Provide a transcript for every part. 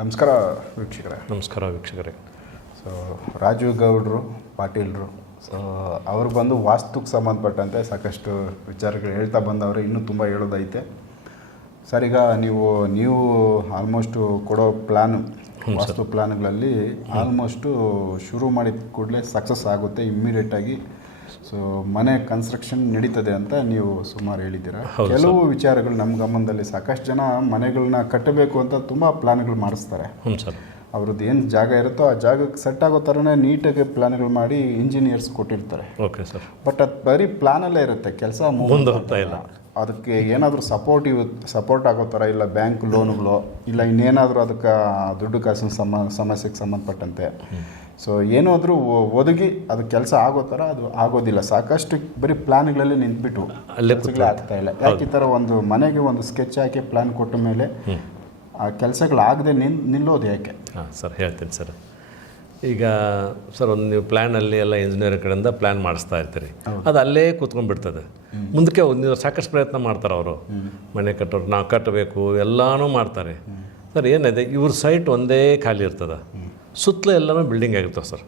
ನಮಸ್ಕಾರ ವೀಕ್ಷಕರೇ. ನಮಸ್ಕಾರ ವೀಕ್ಷಕರೇ. ಸೊ ರಾಜೀವ್ ಗೌಡ್ರು ಪಾಟೀಲ್ರು ಸೊ ಅವ್ರು ಬಂದು ವಾಸ್ತುಕ್ಕೆ ಸಂಬಂಧಪಟ್ಟಂತೆ ಸಾಕಷ್ಟು ವಿಚಾರಗಳು ಹೇಳ್ತಾ ಬಂದವರು ಇನ್ನೂ ತುಂಬ ಹೇಳೋದೈತೆ. ಸರ್ ಈಗ ನೀವು ನೀವು ಆಲ್ಮೋಸ್ಟು ಕೊಡೋ ಪ್ಲ್ಯಾನು ವಾಸ್ತು ಪ್ಲ್ಯಾನ್ಗಳಲ್ಲಿ ಆಲ್ಮೋಸ್ಟು ಶುರು ಮಾಡಿದ ಕೂಡಲೇ ಸಕ್ಸಸ್ ಆಗುತ್ತೆ ಇಮ್ಮಿಡಿಯೇಟಾಗಿ ಸೊ ಮನೆ ಕನ್ಸ್ಟ್ರಕ್ಷನ್ ನಡೀತದೆ ಅಂತ ನೀವು ಸುಮಾರು ಹೇಳಿದ್ದೀರಾ. ಕೆಲವು ವಿಚಾರಗಳು ನಮ್ಮ ಗಮನದಲ್ಲಿ ಸಾಕಷ್ಟು ಜನ ಮನೆಗಳನ್ನ ಕಟ್ಟಬೇಕು ಅಂತ ತುಂಬ ಪ್ಲ್ಯಾನ್ಗಳು ಮಾಡಿಸ್ತಾರೆ. ಅವ್ರದ್ದು ಏನು ಜಾಗ ಇರುತ್ತೋ ಆ ಜಾಗಕ್ಕೆ ಸೆಟ್ ಆಗೋ ಥರನೇ ನೀಟಾಗಿ ಪ್ಲಾನ್ಗಳು ಮಾಡಿ ಇಂಜಿನಿಯರ್ಸ್ ಕೊಟ್ಟಿರ್ತಾರೆ. Okay sir. ಬಟ್ ಅದು ಬರೀ ಪ್ಲಾನಲ್ಲೇ ಇರುತ್ತೆ ಕೆಲಸ ಮುಂದೆ ಹೋಗ್ತಾ ಇಲ್ಲ. ಅದಕ್ಕೆ ಏನಾದರೂ ಸಪೋರ್ಟ್ ಸಪೋರ್ಟ್ ಆಗೋ ಥರ ಇಲ್ಲ ಬ್ಯಾಂಕ್ ಲೋನ್ಗಳು ಇಲ್ಲ ಇನ್ನೇನಾದರೂ ಅದಕ್ಕೆ ದುಡ್ಡು ಕಾಸಿನ ಸಮ ಸಮಸ್ಯೆಗೆ ಸಂಬಂಧಪಟ್ಟಂತೆ. ಸೊ ಏನಾದರೂ ಒದಗಿ ಅದು ಕೆಲಸ ಆಗೋ ಥರ ಅದು ಆಗೋದಿಲ್ಲ. ಸಾಕಷ್ಟು ಬರೀ ಪ್ಲ್ಯಾನ್ಗಳಲ್ಲಿ ನಿಂತ್ಬಿಟ್ಟು ಆಗ್ತಾ ಇಲ್ಲ. ಯಾಕೆ ಈ ಥರ ಒಂದು ಮನೆಗೆ ಒಂದು ಸ್ಕೆಚ್ ಹಾಕಿ ಪ್ಲಾನ್ ಕೊಟ್ಟ ಮೇಲೆ ಆ ಕೆಲಸಗಳಾಗದೆ ನಿನ್ ನಿಲ್ಲೋದು ಯಾಕೆ? ಹಾಂ ಸರ್ ಹೇಳ್ತೀನಿ ಸರ್. ಈಗ ಸರ್ ಒಂದು ನೀವು ಪ್ಲ್ಯಾನಲ್ಲಿ ಎಲ್ಲ ಇಂಜಿನಿಯರ್ ಕಡೆಯಿಂದ ಪ್ಲ್ಯಾನ್ ಮಾಡಿಸ್ತಾ ಇರ್ತೀರಿ. ಅದು ಅಲ್ಲೇ ಕೂತ್ಕೊಂಡ್ಬಿಡ್ತದೆ. ಮುಂದಕ್ಕೆ ಒಂದು ಸಾಕಷ್ಟು ಪ್ರಯತ್ನ ಮಾಡ್ತಾರೆ ಅವರು. ಮನೆ ಕಟ್ಟೋರು ನಾವು ಕಟ್ಟಬೇಕು ಎಲ್ಲನೂ ಮಾಡ್ತಾರೆ. ಸರ್ ಏನಿದೆ? ಇವ್ರ ಸೈಟ್ ಒಂದೇ ಖಾಲಿ ಇರ್ತದೆ. ಸುತ್ತಲೂ ಎಲ್ಲನೂ ಬಿಲ್ಡಿಂಗ್ ಆಗಿರ್ತವೆ ಸರ್.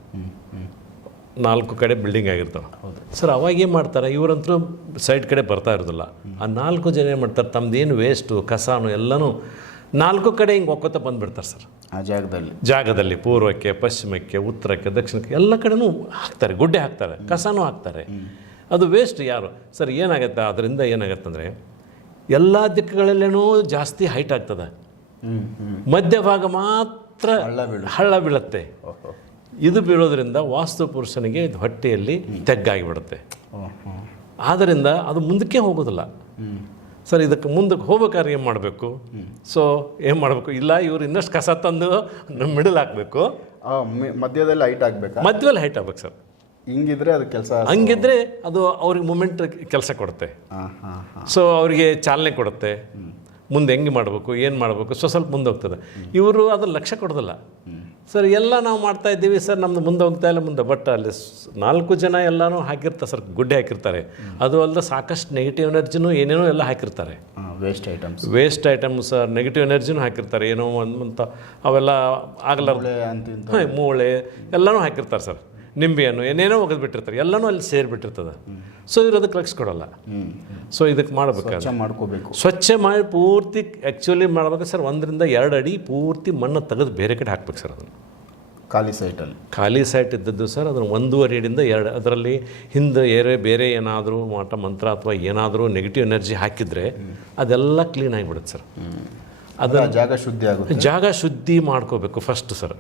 ನಾಲ್ಕು ಕಡೆ ಬಿಲ್ಡಿಂಗ್ ಆಗಿರ್ತಾವೆ. ಸರ್ ಅವಾಗ ಏನು ಮಾಡ್ತಾರೆ ಇವರಂತೂ ಸೈಡ್ ಕಡೆ ಬರ್ತಾ ಇರೋದಿಲ್ಲ. ಆ ನಾಲ್ಕು ಜನ ಏನು ಮಾಡ್ತಾರೆ ತಮ್ಮದೇನು ವೇಸ್ಟು ಕಸಾನು ಎಲ್ಲನೂ ನಾಲ್ಕು ಕಡೆ ಹಿಂಗೆ ಒಕ್ಕೊತ ಬಂದುಬಿಡ್ತಾರೆ ಸರ್. ಆ ಜಾಗದಲ್ಲಿ. ಜಾಗದಲ್ಲಿ ಪೂರ್ವಕ್ಕೆ ಪಶ್ಚಿಮಕ್ಕೆ ಉತ್ತರಕ್ಕೆ ದಕ್ಷಿಣಕ್ಕೆ ಎಲ್ಲ ಕಡೆನೂ ಹಾಕ್ತಾರೆ ಗುಡ್ಡೆ ಹಾಕ್ತಾರೆ ಕಸನೂ ಹಾಕ್ತಾರೆ. ಅದು ವೇಸ್ಟ್ ಯಾರು? ಸರ್ ಏನಾಗುತ್ತೆ ಅದರಿಂದ ಏನಾಗತ್ತೆ ಅಂದರೆ ಎಲ್ಲ ದಿಕ್ಕುಗಳಲ್ಲೇನೂ ಜಾಸ್ತಿ ಹೈಟ್ ಆಗ್ತದೆ. ಮಧ್ಯಭಾಗ ಮಾತ್ರ ಹಳ್ಳ ಬೀಳುತ್ತೆ. ಹಳ್ಳ ಬೀಳುತ್ತೆ. ಇದು ಬೀಳೋದ್ರಿಂದ ವಾಸ್ತು ಪುರುಷನಿಗೆ ಹೊಟ್ಟೆಯಲ್ಲಿ ತೆಗ್ಗಾಗಿಬಿಡುತ್ತೆ. ಆದ್ದರಿಂದ ಅದು ಮುಂದಕ್ಕೆ ಹೋಗೋದಿಲ್ಲ. ಸರ್ ಇದಕ್ಕೆ ಮುಂದಕ್ಕೆ ಹೋಗ್ಬೇಕಾದ್ರೆ ಏನು ಮಾಡಬೇಕು? ಸೊ ಏನು ಮಾಡಬೇಕು? ಇಲ್ಲ ಇವ್ರು ಇನ್ನಷ್ಟು ಕಸ ತಂದು ನಮ್ಮ ಮಿಡಲ್ ಹಾಕಬೇಕು. ಮಧ್ಯದಲ್ಲಿ ಹೈಟ್ ಆಗಬೇಕು ಮಧ್ಯದಲ್ಲಿ ಹೈಟ್ ಆಗ್ಬೇಕು ಸರ್. ಹಿಂಗಿದ್ರೆ ಅದು ಕೆಲಸ ಹಂಗಿದ್ರೆ ಅದು ಅವ್ರಿಗೆ ಮೂಮೆಂಟ್ ಕೆಲಸ ಕೊಡುತ್ತೆ. ಸೊ ಅವರಿಗೆ ಚಾಲನೆ ಕೊಡುತ್ತೆ. ಮುಂದೆ ಹೆಂಗೆ ಮಾಡಬೇಕು ಏನು ಮಾಡಬೇಕು ಸೊ ಸ್ವಲ್ಪ ಮುಂದೆ ಹೋಗ್ತದೆ. ಇವರು ಅದು ಲಕ್ಷ್ಯ ಕೊಡೋದಿಲ್ಲ. ಸರ್ ಎಲ್ಲ ನಾವು ಮಾಡ್ತಾ ಇದ್ದೀವಿ ಸರ್ ನಮ್ದು ಮುಂದೆ ಹೋಗ್ತಾ ಇಲ್ಲ ಮುಂದೆ ಬಟ್ ಅಲ್ಲಿ ನಾಲ್ಕು ಜನ ಎಲ್ಲನೂ ಹಾಕಿರ್ತಾರೆ ಸರ್ ಗುಡ್ಡೆ ಹಾಕಿರ್ತಾರೆ. ಅದು ಅಲ್ಲದೆ ಸಾಕಷ್ಟು ನೆಗೆಟಿವ್ ಎನರ್ಜಿನೂ ಏನೇನೋ ಎಲ್ಲ ಹಾಕಿರ್ತಾರೆ. Waste items waste items negative ಎನರ್ಜಿನೂ ಹಾಕಿರ್ತಾರೆ. ಏನೋ ಒಂದು ಅಂತ ಅವೆಲ್ಲ ಆಗಲಾರ್ದು ಮೂಳೆ ಎಲ್ಲನೂ ಹಾಕಿರ್ತಾರೆ ಸರ್. ನಿಂಬೆಯನ್ನು ಏನೇನೋ ಒಗೆದ್ಬಿಟ್ಟಿರ್ತಾರೆ ಎಲ್ಲನೂ ಅಲ್ಲಿ ಸೇರಿಬಿಟ್ಟಿರ್ತದೆ. ಸೊ ಇವ್ರು ಅದಕ್ಕೆ ಲಕ್ಷ ಕೊಡೋಲ್ಲ. ಸೊ ಇದಕ್ಕೆ ಮಾಡ್ಬೇಕಾದ್ರೆ ಸ್ವಚ್ಛ ಮಾಡ್ಕೋಬೇಕು. ಸ್ವಚ್ಛ ಮಾಡಿ ಪೂರ್ತಿ ಆ್ಯಕ್ಚುಲಿ ಮಾಡ್ಬೇಕು ಸರ್ ಒಂದರಿಂದ ಎರಡು ಅಡಿ ಪೂರ್ತಿ ಮಣ್ಣು ತೆಗೆದು ಬೇರೆ ಕಡೆ ಹಾಕ್ಬೇಕು ಸರ್ ಅದನ್ನು. ಖಾಲಿ ಸೈಟಲ್ಲಿ. ಖಾಲಿ ಸೈಟ್ ಇದ್ದದ್ದು ಸರ್ ಅದನ್ನು ಒಂದೂವರೆ ಅಡಿಯಿಂದ ಎರಡು ಅದರಲ್ಲಿ ಹಿಂದೆ ಏರೇ ಬೇರೆ ಏನಾದರೂ ಮಾಟ ಮಂತ್ರ ಅಥವಾ ಏನಾದರೂ ನೆಗೆಟಿವ್ ಎನರ್ಜಿ ಹಾಕಿದರೆ ಅದೆಲ್ಲ ಕ್ಲೀನ್ ಆಗಿಬಿಡುತ್ತೆ ಸರ್. ಅದರ ಜಾಗ ಶುದ್ಧಿ ಆಗುತ್ತೆ. ಜಾಗ ಶುದ್ಧಿ ಮಾಡ್ಕೋಬೇಕು ಫಸ್ಟ್ ಸರ್.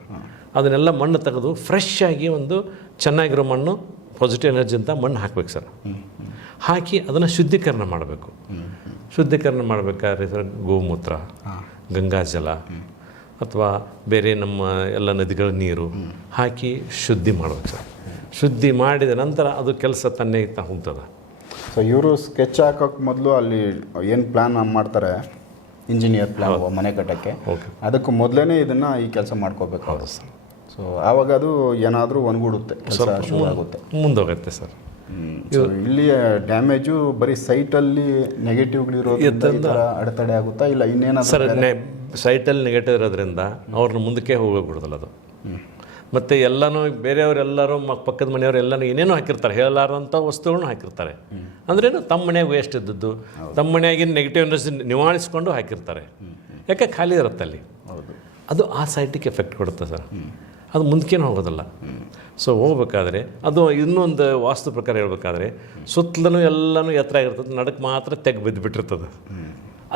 ಅದನ್ನೆಲ್ಲ ಮಣ್ಣು ತೆಗೆದು ಫ್ರೆಶ್ ಆಗಿ ಒಂದು ಚೆನ್ನಾಗಿರೋ ಮಣ್ಣು ಪಾಸಿಟಿವ್ ಎನರ್ಜಿ ಅಂತ ಮಣ್ಣು ಹಾಕ್ಬೇಕು ಸರ್. ಹಾಕಿ ಅದನ್ನು ಶುದ್ಧೀಕರಣ ಮಾಡಬೇಕು. ಶುದ್ಧೀಕರಣ ಮಾಡಬೇಕಾದ್ರೆ ಸರ್ ಗೋಮೂತ್ರ ಗಂಗಾಜಲ ಅಥವಾ ಬೇರೆ ನಮ್ಮ ಎಲ್ಲ ನದಿಗಳ ನೀರು ಹಾಕಿ ಶುದ್ಧಿ ಮಾಡಬೇಕು ಸರ್. ಶುದ್ಧಿ ಮಾಡಿದ ನಂತರ ಅದು ಕೆಲಸ ತನ್ನೇ ಇತ್ತ ಹೋಗ್ತದೆ ಸೊ ಇವರು ಸ್ಕೆಚ್ ಹಾಕೋಕೆ ಮೊದಲು ಅಲ್ಲಿ ಏನು ಪ್ಲ್ಯಾನ್ ಮಾಡ್ತಾರೆ? ಇಂಜಿನಿಯರ್ ಪ್ಲ್ಯಾನ್ ಮನೆ ಕಟ್ಟಕ್ಕೆ. ಅದಕ್ಕೆ ಮೊದಲೇ ಇದನ್ನು ಈ ಕೆಲಸ ಮಾಡ್ಕೋಬೇಕು ಅವರು ಸೊ ಆವಾಗ ಅದು ಏನಾದರೂ ಒಣಗೂಡುತ್ತೆ ಶುರು ಆಗುತ್ತೆ. ಮುಂದೋಗುತ್ತೆ ಸರ್. ಸೊ ಇಲ್ಲಿ ಡ್ಯಾಮೇಜು ಬರೀ ಸೈಟಲ್ಲಿ ನೆಗೆಟಿವ್ಗಳಿರೋದ್ರಿಂದ ಈ ಥರ ಅಡೆತಡೆ ಆಗುತ್ತಾ? ಇಲ್ಲ ಇನ್ನೇನು ಸರ್ ನೆ ಸೈಟಲ್ಲಿ ನೆಗೆಟಿವ್ ಇರೋದ್ರಿಂದ ಅವ್ರನ್ನ ಮುಂದಕ್ಕೆ ಹೋಗೋಕೆ ಬಿಡೋದಿಲ್ಲ ಅದು ಮತ್ತು ಎಲ್ಲನೂ ಬೇರೆಯವರೆಲ್ಲರೂ ಮ ಪಕ್ಕದ ಮನೆಯವರು ಎಲ್ಲನೂ ಏನೇನೋ ಹಾಕಿರ್ತಾರೆ ಹೇಳಲಾರಂಥ ವಸ್ತುಗಳನ್ನ ಹಾಕಿರ್ತಾರೆ. ಅಂದ್ರೇನು ತಮ್ಮ ಮನೆಯಾಗ ವೇಸ್ಟ್ ಇದ್ದದ್ದು ತಮ್ಮ ಮನೆಯಾಗಿನ ನೆಗೆಟಿವ್ ಎನರ್ಜಿ ನಿವಾರಿಸ್ಕೊಂಡು ಹಾಕಿರ್ತಾರೆ. ಯಾಕೆ ಖಾಲಿ ಇರುತ್ತೆ ಅಲ್ಲಿ? ಅದು ಆ ಸೈಟಿಗೆ ಎಫೆಕ್ಟ್ ಕೊಡುತ್ತೆ ಸರ್. ಅದು ಮುಂದಕ್ಕೇನು ಹೋಗೋದಲ್ಲ. ಸೊ ಹೋಗ್ಬೇಕಾದ್ರೆ ಅದು ಇನ್ನೊಂದು ವಾಸ್ತು ಪ್ರಕಾರ ಹೇಳ್ಬೇಕಾದ್ರೆ ಸುತ್ತಲೂ ಎಲ್ಲನೂ ಎತ್ತರ ಆಗಿರ್ತದೆ ನಡಕ್ಕೆ ಮಾತ್ರ ತೆಗ್ ಬಿದ್ದು ಬಿಟ್ಟಿರ್ತದೆ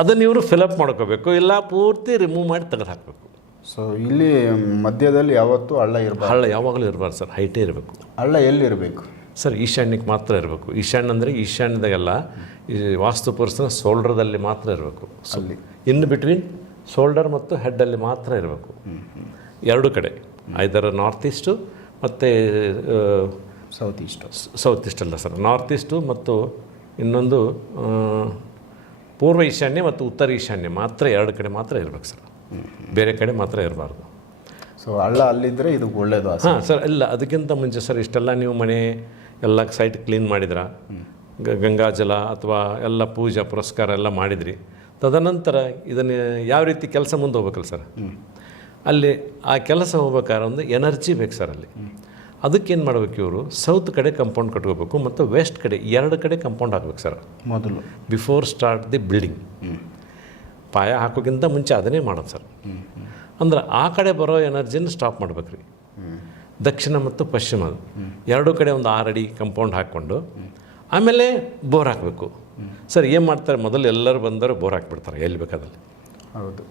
ಅದನ್ನು ಇವರು ಫಿಲಪ್ ಮಾಡ್ಕೋಬೇಕು ಇಲ್ಲ ಪೂರ್ತಿ ರಿಮೂವ್ ಮಾಡಿ ತೆಗೆದು ಹಾಕಬೇಕು. ಸೊ ಇಲ್ಲಿ ಮಧ್ಯದಲ್ಲಿ ಯಾವತ್ತೂ ಹಳ್ಳ ಇರಬಾರ್ದು. ಹಳ್ಳ ಯಾವಾಗಲೂ ಇರಬಾರ್ದು ಸರ್ ಹೈಟೇ ಇರಬೇಕು. ಹಳ್ಳ ಎಲ್ಲಿರಬೇಕು ಸರ್ ಈಶಾನ್ಯಕ್ಕೆ ಮಾತ್ರ ಇರಬೇಕು. ಈಶಾನ್ಯ ಅಂದರೆ ಈಶಾನ್ಯದಾಗೆಲ್ಲ ಈ ವಾಸ್ತು ಪುರುಷನ ಶೋಲ್ಡರ್ದಲ್ಲಿ ಮಾತ್ರ ಇರಬೇಕು. ಅಲ್ಲಿ. ಇನ್ ಬಿಟ್ವೀನ್ ಶೋಲ್ಡರ್ ಮತ್ತು ಹೆಡ್ಡಲ್ಲಿ ಮಾತ್ರ ಇರಬೇಕು. ಎರಡು ಕಡೆ. ಐದರ ನಾರ್ತ್ ಈಸ್ಟು ಮತ್ತು ಸೌತ್ ಈಸ್ಟ್ ಸೌತ್ ಈಸ್ಟ್ ಅಲ್ಲ ಸರ್. ನಾರ್ತ್ ಈಸ್ಟು ಮತ್ತು ಇನ್ನೊಂದು ಪೂರ್ವ ಈಶಾನ್ಯ ಮತ್ತು ಉತ್ತರ ಈಶಾನ್ಯ ಮಾತ್ರ ಎರಡು ಕಡೆ ಮಾತ್ರ ಇರಬೇಕು ಸರ್. ಬೇರೆ ಕಡೆ ಮಾತ್ರ ಇರಬಾರ್ದು. ಸೊ ಹಳ್ಳ ಅಲ್ಲಿದ್ದರೆ ಇದು ಒಳ್ಳೇದು ಆ ಹಾಂ ಸರ್ ಇಲ್ಲ ಅದಕ್ಕಿಂತ ಮುಂಚೆ ಸರ್ ಇಷ್ಟೆಲ್ಲ ನೀವು ಮನೆ ಎಲ್ಲ ಸೈಟ್ ಕ್ಲೀನ್ ಮಾಡಿದ್ರ? ಗಂಗಾಜಲ ಅಥವಾ ಎಲ್ಲ ಪೂಜಾ ಪುರಸ್ಕಾರ ಎಲ್ಲ ಮಾಡಿದ್ರಿ. ತದನಂತರ ಇದನ್ನು ಯಾವ ರೀತಿ ಕೆಲಸ ಮುಂದೆ ಹೋಗ್ಬೇಕಲ್ಲ ಸರ್? ಅಲ್ಲಿ ಆ ಕೆಲಸ ಹೋಗ್ಬೇಕಾದ್ರೆ ಒಂದು ಎನರ್ಜಿ ಬೇಕು ಸರ್ ಅಲ್ಲಿ. ಅದಕ್ಕೇನು ಮಾಡ್ಬೇಕು ಇವರು? ಸೌತ್ ಕಡೆ ಕಂಪೌಂಡ್ ಕಟ್ಕೋಬೇಕು ಮತ್ತು ವೆಸ್ಟ್ ಕಡೆ ಎರಡು ಕಡೆ ಕಂಪೌಂಡ್ ಹಾಕ್ಬೇಕು ಸರ್. ಮೊದಲು. ಬಿಫೋರ್ ಸ್ಟಾರ್ಟ್ ದಿ ಬಿಲ್ಡಿಂಗ್ ಪಾಯ ಹಾಕೋಕ್ಕಿಂತ ಮುಂಚೆ ಅದನ್ನೇ ಮಾಡೋದು ಸರ್. ಅಂದ್ರೆ ಆ ಕಡೆ ಬರೋ ಎನರ್ಜಿನ ಸ್ಟಾಪ್ ಮಾಡ್ಬೇಕು ರೀ. ದಕ್ಷಿಣ ಮತ್ತು ಪಶ್ಚಿಮ ಎರಡು ಕಡೆ ಒಂದು ಆರು ಅಡಿ ಕಂಪೌಂಡ್ ಹಾಕ್ಕೊಂಡು ಆಮೇಲೆ ಬೋರ್ ಹಾಕಬೇಕು. ಸರ್ ಏನು ಮಾಡ್ತಾರೆ? ಮೊದಲು ಎಲ್ಲರೂ ಬಂದವರು ಬೋರ್ ಹಾಕ್ಬಿಡ್ತಾರೆ ಎಲ್ಲಿ ಬೇಕಾದಲ್ಲಿ. ಹೌದು.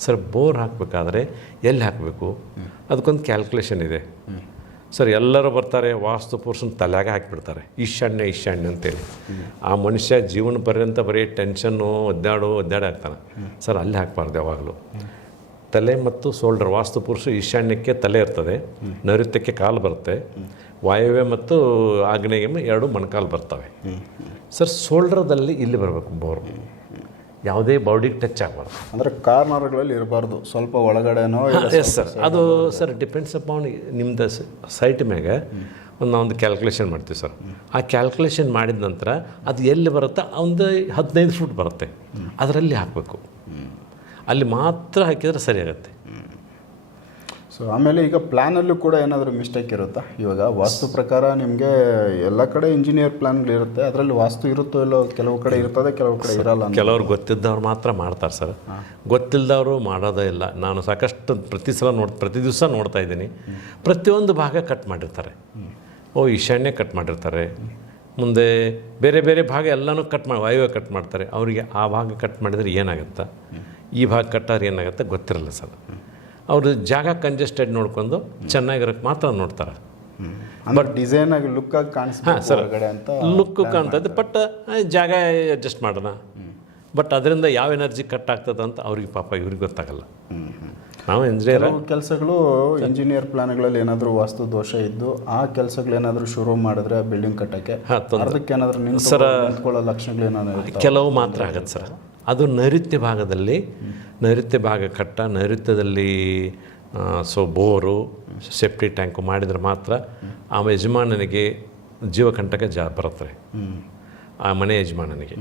ಸರ್, ಬೋರ್ ಹಾಕಬೇಕಾದ್ರೆ ಎಲ್ಲಿ ಹಾಕಬೇಕು? ಅದಕ್ಕೊಂದು ಕ್ಯಾಲ್ಕುಲೇಷನ್ ಇದೆ. ಸರ್, ಎಲ್ಲರೂ ಬರ್ತಾರೆ, ವಾಸ್ತು ಪುರುಷನ ತಲೆಯಾಗ ಹಾಕಿಬಿಡ್ತಾರೆ. ಈಶಾನ್ಯ ಈಶಾನ್ಯ ಅಂತೇಳಿ. ಆ ಮನುಷ್ಯ ಜೀವನ ಪರ್ಯಂತ ಬರೀ ಟೆನ್ಷನ್ನು ಒದ್ದಾಡು, ಒದ್ದಾಡಿ ಆಗ್ತಾನೆ. ಸರ್, ಅಲ್ಲಿ ಹಾಕಬಾರ್ದು ಯಾವಾಗಲೂ. ತಲೆ ಮತ್ತು ಶೋಲ್ಡರ್ ವಾಸ್ತು ಪುರುಷ ಈಶಾನ್ಯಕ್ಕೆ ತಲೆ ಇರ್ತದೆ. ನೈಋತ್ಯಕ್ಕೆ ಕಾಲು ಬರುತ್ತೆ. ವಾಯವ್ಯ ಮತ್ತು ಆಗ್ನೇಯ ಎರಡು ಮೊಣಕಾಲು ಬರ್ತವೆ. ಸರ್ ಶೋಲ್ಡರ್ದಲ್ಲಿ ಇಲ್ಲಿ ಬರಬೇಕು ಬೋರ್. ಯಾವುದೇ ಬಾಡಿಗೆ ಟಚ್ ಆಗಬಾರ್ದು. ಅಂದರೆ ಕಾರ್ನರ್ಗಳಲ್ಲಿ ಇರಬಾರ್ದು. ಸ್ವಲ್ಪ ಒಳಗಡೆನೋ ಎಸ್ ಸರ್ ಅದು ಸರ್ ಡಿಪೆಂಡ್ಸ್ ಅಪಾನ್ ನಿಮ್ದು ಸೈಟ್ ಮ್ಯಾಗೆ ಒಂದು ನಾವೊಂದು ಕ್ಯಾಲ್ಕುಲೇಷನ್ ಮಾಡ್ತೀವಿ ಸರ್ ಆ ಕ್ಯಾಲ್ಕುಲೇಷನ್ ಮಾಡಿದ ನಂತರ ಅದು ಎಲ್ಲಿ ಬರುತ್ತೋ ಒಂದು ಹದಿನೈದು ಫುಟ್ ಬರುತ್ತೆ. ಅದರಲ್ಲಿ ಹಾಕಬೇಕು. ಅಲ್ಲಿ ಮಾತ್ರ ಹಾಕಿದರೆ ಸರಿ ಆಗುತ್ತೆ. ಸೊ ಆಮೇಲೆ ಈಗ ಪ್ಲ್ಯಾನಲ್ಲೂ ಕೂಡ ಏನಾದರೂ ಮಿಸ್ಟೇಕ್ ಇರುತ್ತಾ? ಇವಾಗ ವಾಸ್ತು ಪ್ರಕಾರ ನಿಮಗೆ ಎಲ್ಲ ಕಡೆ ಇಂಜಿನಿಯರ್ ಪ್ಲ್ಯಾನ್ಗಳಿರುತ್ತೆ ಅದರಲ್ಲಿ ವಾಸ್ತು ಇರುತ್ತೋ ಇಲ್ಲೋ ಕೆಲವು ಕಡೆ ಇರ್ತದೆ ಕೆಲವು ಕಡೆ ಇರಲ್ಲ ಕೆಲವ್ರು ಗೊತ್ತಿದ್ದವ್ರು ಮಾತ್ರ ಮಾಡ್ತಾರೆ ಸರ್. ಗೊತ್ತಿಲ್ಲದವರು ಮಾಡೋದೇ ಇಲ್ಲ. ನಾನು ಸಾಕಷ್ಟು ಪ್ರತಿ ಸಲ ನೋಡ್ ಪ್ರತಿ ದಿವಸ ನೋಡ್ತಾ ಇದ್ದೀನಿ. ಪ್ರತಿಯೊಂದು ಭಾಗ ಕಟ್ ಮಾಡಿರ್ತಾರೆ. ಓ ಈಶಾನ್ಯ ಕಟ್ ಮಾಡಿರ್ತಾರೆ. ಮುಂದೆ ಬೇರೆ ಬೇರೆ ಭಾಗ ಎಲ್ಲನೂ ಕಟ್ ಮಾಡಿ ವಾಯುವೆ ಕಟ್ ಮಾಡ್ತಾರೆ. ಅವರಿಗೆ ಆ ಭಾಗ ಕಟ್ ಮಾಡಿದರೆ ಏನಾಗುತ್ತಾ? ಈ ಭಾಗ ಕಟ್ಟಾದ್ರೆ ಏನಾಗುತ್ತೆ? ಗೊತ್ತಿರಲ್ಲ ಸರ್. ಅವರು ಜಾಗ ಕಂಜೆಸ್ಟೆಡ್ ನೋಡ್ಕೊಂಡು ಚೆನ್ನಾಗಿರೋಕ್ಕೆ ಮಾತ್ರ ನೋಡ್ತಾರೆ. ಬಟ್ ಡಿಸೈನ್ ಆಗಿ ಲುಕ್ ಆಗಿ ಸರ್. ಅಂತ ಲುಕ್ಕು ಕಾಣ್ತದೆ ಬಟ್ ಜಾಗ ಅಡ್ಜಸ್ಟ್ ಮಾಡೋಣ. ಬಟ್ ಅದರಿಂದ ಯಾವ ಎನರ್ಜಿ ಕಟ್ ಆಗ್ತದೆ ಅಂತ ಅವ್ರಿಗೆ ಪಾಪ ಇವ್ರಿಗೆ ಗೊತ್ತಾಗಲ್ಲ. ನಾವು ಇಂಜಿನಿಯರ್ ಕೆಲಸಗಳು ಇಂಜಿನಿಯರ್ ಪ್ಲಾನ್ಗಳಲ್ಲಿ ಏನಾದರೂ ವಾಸ್ತು ದೋಷ ಇದ್ದು ಆ ಕೆಲಸಗಳು ಏನಾದರೂ ಶುರು ಮಾಡಿದ್ರೆ ಬಿಲ್ಡಿಂಗ್ ಕಟ್ಟಕ್ಕೆ ಅದಕ್ಕೆ ಏನಾದರೂ ನಿಂತು ನಿಂತ್ಕೊಳ್ಳೋ ಲಕ್ಷಣಗಳು ಏನಾದರೂ? ಕೆಲವು ಮಾತ್ರ ಆಗತ್ತೆ ಸರ್. ಅದು ನೈಋತ್ಯ ಭಾಗದಲ್ಲಿ ನೈಋತ್ಯ ಭಾಗ ಕಟ್ಟ ನೈಋತ್ಯದಲ್ಲಿ ಸೊ ಬೋರು ಸೇಫ್ಟಿ ಟ್ಯಾಂಕು ಮಾಡಿದರೆ ಮಾತ್ರ ಆ ಯಜಮಾನನಿಗೆ ಜೀವಕಂಟಕ ಜಾ ಬರುತ್ತೆ. ಆ ಮನೆ ಯಜಮಾನನಿಗೆ.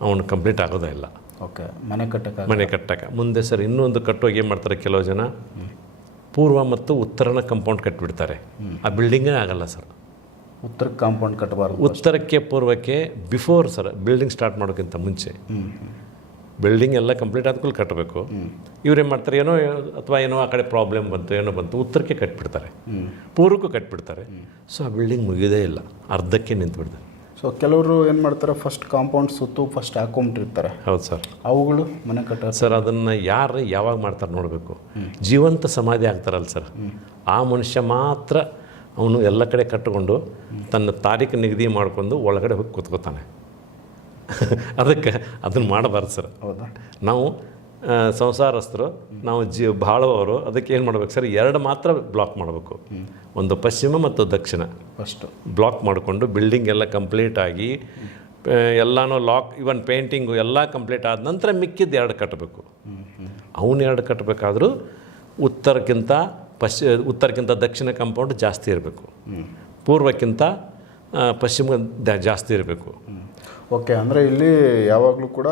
ಅವನು ಕಂಪ್ಲೀಟ್ ಆಗೋದೇ ಇಲ್ಲ. ಓಕೆ ಮನೆ ಕಟ್ಟಕ ಮನೆ ಕಟ್ಟಕ. ಮುಂದೆ ಸರ್ ಇನ್ನೊಂದು ಕಟ್ಟೋಗಿ ಏನು ಮಾಡ್ತಾರೆ ಕೆಲವು ಜನ? ಪೂರ್ವ ಮತ್ತು ಉತ್ತರನ ಕಂಪೌಂಡ್ ಕಟ್ಟಿಬಿಡ್ತಾರೆ ಆ ಬಿಲ್ಡಿಂಗೇ ಆಗಲ್ಲ ಸರ್. ಉತ್ತರ ಕಾಂಪೌಂಡ್ ಕಟ್ಟಬಾರ್ದು ಉತ್ತರಕ್ಕೆ ಪೂರ್ವಕ್ಕೆ ಬಿಫೋರ್ ಸರ್ ಬಿಲ್ಡಿಂಗ್ ಸ್ಟಾರ್ಟ್ ಮಾಡೋಕ್ಕಿಂತ ಮುಂಚೆ. ಬಿಲ್ಡಿಂಗ್ ಎಲ್ಲ ಕಂಪ್ಲೀಟ್ ಆದ್ಮೇಲೆ ಕಟ್ಟಬೇಕು. ಇವ್ರೇನು ಮಾಡ್ತಾರೆ ಏನೋ ಅಥವಾ ಏನೋ ಆ ಕಡೆ ಪ್ರಾಬ್ಲಮ್ ಬಂತು ಏನೋ ಬಂತು ಉತ್ತರಕ್ಕೆ ಕಟ್ಬಿಡ್ತಾರೆ. ಪೂರ್ವಕ್ಕೂ ಕಟ್ಬಿಡ್ತಾರೆ. ಸೊ ಆ ಬಿಲ್ಡಿಂಗ್ ಮುಗಿದೇ ಇಲ್ಲ. ಅರ್ಧಕ್ಕೆ ನಿಂತ್ಬಿಡ್ತಾರೆ ಸೊ ಕೆಲವರು ಏನು ಮಾಡ್ತಾರೆ ಫಸ್ಟ್ ಕಾಂಪೌಂಡ್ ಸುತ್ತು ಫಸ್ಟ್ ಹಾಕೊಂಬಿಟ್ಟಿರ್ತಾರೆ ಹೌದು ಸರ್. ಅವುಗಳು ಮನೆ ಕಟ್ಟ ಸರ್ ಅದನ್ನು ಯಾರು ಯಾವಾಗ ಮಾಡ್ತಾರೆ ನೋಡಬೇಕು. ಜೀವಂತ ಸಮಾಧಿ ಆಗ್ತಾರಲ್ಲ ಸರ್. ಆ ಮನುಷ್ಯ ಮಾತ್ರ ಅವನು ಎಲ್ಲ ಕಡೆ ಕಟ್ಟಿಕೊಂಡು ತನ್ನ ತಾರೀಕು ನಿಗದಿ ಮಾಡಿಕೊಂಡು ಒಳಗಡೆ ಹೋಗಿ ಕೂತ್ಕೋತಾನೆ. ಅದಕ್ಕೆ ಅದನ್ನು ಮಾಡಬಾರ್ದು ಸರ್. ಹೌದಾ? ನಾವು ಸಂಸಾರಸ್ಥರು ನಾವು ಜೀವ ಬಾಳುವವರು ಅದಕ್ಕೆ ಏನು ಮಾಡ್ಬೇಕು ಸರ್? ಎರಡು ಮಾತ್ರ ಬ್ಲಾಕ್ ಮಾಡಬೇಕು. ಒಂದು ಪಶ್ಚಿಮ ಮತ್ತು ದಕ್ಷಿಣ. ಫಸ್ಟು ಬ್ಲಾಕ್ ಮಾಡಿಕೊಂಡು ಬಿಲ್ಡಿಂಗ್ ಎಲ್ಲ ಕಂಪ್ಲೀಟ್ ಆಗಿ ಎಲ್ಲನೂ ಲಾಕ್ ಇವನ್ ಪೇಂಟಿಂಗು ಎಲ್ಲ ಕಂಪ್ಲೀಟ್ ಆದ ನಂತರ ಮಿಕ್ಕಿದ್ದು ಎರಡು ಕಟ್ಟಬೇಕು. ಅವನು ಎರಡು ಕಟ್ಟಬೇಕಾದ್ರೂ ಉತ್ತರಕ್ಕಿಂತ ಪಶ್ಚಿ ಉತ್ತರಕ್ಕಿಂತ ದಕ್ಷಿಣ ಕಾಂಪೌಂಡ್ ಜಾಸ್ತಿ ಇರಬೇಕು. ಪೂರ್ವಕ್ಕಿಂತ ಪಶ್ಚಿಮ ಜಾಸ್ತಿ ಇರಬೇಕು. ಓಕೆ ಅಂದರೆ ಇಲ್ಲಿ ಯಾವಾಗಲೂ ಕೂಡ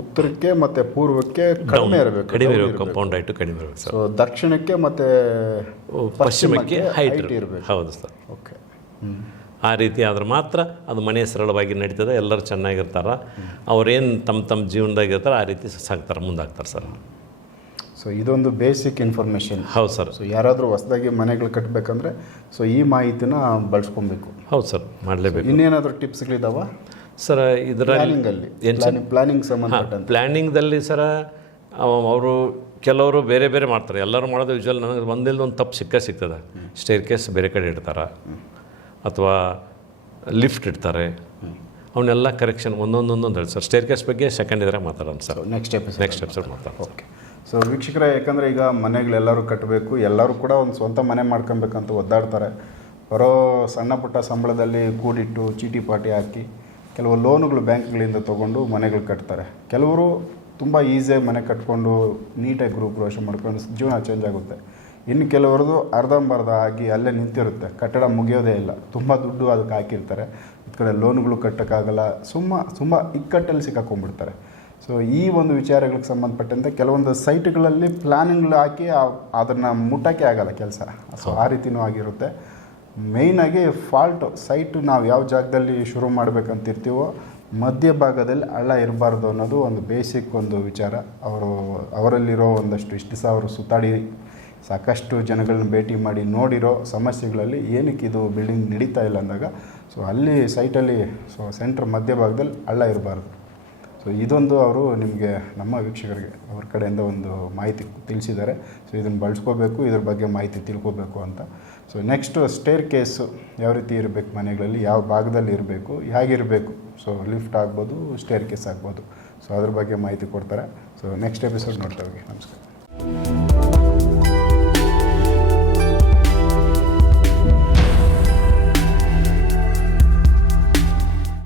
ಉತ್ತರಕ್ಕೆ ಮತ್ತು ಪೂರ್ವಕ್ಕೆ ಕಡಿಮೆ ಇರಬೇಕು ಕಡಿಮೆ ಇರಬೇಕು ಕಾಂಪೌಂಡ್ ಹೈಟು ಕಡಿಮೆ ಇರಬೇಕು ಸರ್ ಸೊ ದಕ್ಷಿಣಕ್ಕೆ ಮತ್ತು ಪಶ್ಚಿಮಕ್ಕೆ ಹೈಟ್ ಇರಬೇಕು. ಹೌದು ಸರ್ ಓಕೆ. ಆ ರೀತಿ ಆದ್ರೆ ಮಾತ್ರ ಅದು ಮನೆ ಸರಳವಾಗಿ ನಡೀತದೆ ಎಲ್ಲರೂ ಚೆನ್ನಾಗಿರ್ತಾರೆ. ಅವ್ರೇನು ತಮ್ಮ ತಮ್ಮ ಜೀವನದಾಗಿರ್ತಾರೆ ಆ ರೀತಿ ಸಾಕ್ತಾರೆ ಮುಂದಾಗ್ತಾರೆ ಸರ್ ಸೊ ಇದೊಂದು ಬೇಸಿಕ್ ಇನ್ಫಾರ್ಮೇಷನ್ ಹೌದು ಸರ್. ಸೊ ಯಾರಾದರೂ ಹೊಸದಾಗಿ ಮನೆಗಳು ಕಟ್ಟಬೇಕಂದ್ರೆ ಸೊ ಈ ಮಾಹಿತಿನ ಬಳಸ್ಕೊಬೇಕು. ಹೌದು ಸರ್ ಮಾಡಲೇಬೇಕು. ಇನ್ನೇನಾದರೂ ಟಿಪ್ಸ್ಗಳಿದಾವ ಸರ್ ಇದರಲ್ಲಿ ಪ್ಲಾನಿಂಗ್ ಸಂಬಂಧ ಪ್ಲ್ಯಾನಿಂಗ್ದಲ್ಲಿ ಸರ ಅವರು ಕೆಲವರು ಬೇರೆ ಬೇರೆ ಮಾಡ್ತಾರೆ. ಎಲ್ಲರೂ ಮಾಡೋದು ಯೂಶ್ವಲ್ ನನಗೆ ಒಂದಿಲ್ಲ ಒಂದು ತಪ್ಪು ಸಿಕ್ಕ ಸಿಗ್ತದೆ. ಸ್ಟೇರ್ ಕೇಸ್ ಬೇರೆ ಕಡೆ ಇಡ್ತಾರೆ. ಅಥವಾ ಲಿಫ್ಟ್ ಇಡ್ತಾರೆ. ಅವನ್ನೆಲ್ಲ ಕರೆಕ್ಷನ್ ಒಂದೊಂದೊಂದೊಂದು ಹೇಳಿ ಸರ್ ಸ್ಟೇರ್ ಕೇಸ್ ಬಗ್ಗೆ ಸೆಕೆಂಡ್ ಇದ್ರೆ ಮಾತಾಡೋಣ sir. Next episode next episode ಮಾತಾಡೋಣ ಓಕೆ ಸೊ ವೀಕ್ಷಕರ, ಯಾಕಂದರೆ ಈಗ ಮನೆಗಳೆಲ್ಲರೂ ಕಟ್ಟಬೇಕು ಎಲ್ಲರೂ ಕೂಡ ಒಂದು ಸ್ವಂತ ಮನೆ ಮಾಡ್ಕೊಬೇಕಂತ ಒದ್ದಾಡ್ತಾರೆ. ಬರೋ ಸಣ್ಣ ಪುಟ್ಟ ಸಂಬಳದಲ್ಲಿ ಕೂಡಿಟ್ಟು ಚೀಟಿ ಪಾಟಿ ಹಾಕಿ ಕೆಲವು ಲೋನುಗಳು ಬ್ಯಾಂಕ್ಗಳಿಂದ ತೊಗೊಂಡು ಮನೆಗಳು ಕಟ್ತಾರೆ. ಕೆಲವರು ತುಂಬ ಈಸಿಯಾಗಿ ಮನೆ ಕಟ್ಕೊಂಡು ನೀಟಾಗಿ ಗ್ರೂಪ್ ಪ್ರವೇಶ ಮಾಡ್ಕೊಂಡು ಜೀವನ ಚೇಂಜ್ ಆಗುತ್ತೆ. ಇನ್ನು ಕೆಲವರದು ಅರ್ಧಂಬರ್ಧ ಆಗಿ ಅಲ್ಲೇ ನಿಂತಿರುತ್ತೆ. ಕಟ್ಟಡ ಮುಗಿಯೋದೇ ಇಲ್ಲ. ತುಂಬ ದುಡ್ಡು ಅದಕ್ಕೆ ಹಾಕಿರ್ತಾರೆ. ಈ ಕಡೆ ಲೋನ್ಗಳು ಕಟ್ಟೋಕ್ಕಾಗಲ್ಲ. ಸುಮ್ಮ ತುಂಬ ಇಕ್ಕಟ್ಟಲ್ಲಿ ಸಿಕ್ಕಾಕೊಂಡ್ಬಿಡ್ತಾರೆ. ಸೊ ಈ ಒಂದು ವಿಚಾರಗಳಿಗೆ ಸಂಬಂಧಪಟ್ಟಂತೆ ಕೆಲವೊಂದು ಸೈಟ್ಗಳಲ್ಲಿ ಪ್ಲಾನಿಂಗ್ಗಳು ಹಾಕಿ ಅದನ್ನು ಮುಟ್ಟೋಕ್ಕೆ ಆಗಲ್ಲ ಕೆಲಸ. ಸೊ ಆ ರೀತಿನೂ ಆಗಿರುತ್ತೆ. ಮೇಯ್ನಾಗಿ ಫಾಲ್ಟು ಸೈಟು ನಾವು ಯಾವ ಜಾಗದಲ್ಲಿ ಶುರು ಮಾಡಬೇಕಂತಿರ್ತೀವೋ ಮಧ್ಯಭಾಗದಲ್ಲಿ ಹಳ್ಳ ಇರಬಾರ್ದು ಅನ್ನೋದು ಒಂದು ಬೇಸಿಕ್ ಒಂದು ವಿಚಾರ. ಅವರು, ಅವರಲ್ಲಿರೋ ಒಂದಷ್ಟು ಇಷ್ಟು ಸಾವಿರ ಸುತ್ತಾಡಿ ಸಾಕಷ್ಟು ಜನಗಳನ್ನ ಭೇಟಿ ಮಾಡಿ ನೋಡಿರೋ ಸಮಸ್ಯೆಗಳಲ್ಲಿ ಏನಕ್ಕೆ ಇದು ಬಿಲ್ಡಿಂಗ್ ನಡೀತಾ ಇಲ್ಲ ಅಂದಾಗ ಸೊ ಅಲ್ಲಿ ಸೈಟಲ್ಲಿ ಸೊ ಸೆಂಟ್ರ್ ಮಧ್ಯಭಾಗದಲ್ಲಿ ಹಳ್ಳ ಇರಬಾರ್ದು. ಸೊ ಇದೊಂದು ಅವರು ನಿಮಗೆ ನಮ್ಮ ವೀಕ್ಷಕರಿಗೆ ಅವ್ರ ಕಡೆಯಿಂದ ಒಂದು ಮಾಹಿತಿ ತಿಳಿಸಿದ್ದಾರೆ. ಸೊ ಇದನ್ನು ಬಳಸ್ಕೋಬೇಕು, ಇದ್ರ ಬಗ್ಗೆ ಮಾಹಿತಿ ತಿಳ್ಕೋಬೇಕು ಅಂತ. ಸೊ ನೆಕ್ಸ್ಟು ಸ್ಟೇರ್ ಕೇಸು ಯಾವ ರೀತಿ ಇರಬೇಕು ಮನೆಗಳಲ್ಲಿ, ಯಾವ ಭಾಗದಲ್ಲಿ ಇರಬೇಕು ಹೇಗಿರಬೇಕು ಸೊ ಲಿಫ್ಟ್ ಆಗ್ಬೋದು ಸ್ಟೇರ್ ಕೇಸ್ ಆಗ್ಬೋದು. ಸೊ ಅದ್ರ ಬಗ್ಗೆ ಮಾಹಿತಿ ಕೊಡ್ತಾರೆ. ಸೊ ನೆಕ್ಸ್ಟ್ ಎಪಿಸೋಡ್ ನೋಡ್ತಾ ಹೋಗಿ ನಮಸ್ಕಾರ.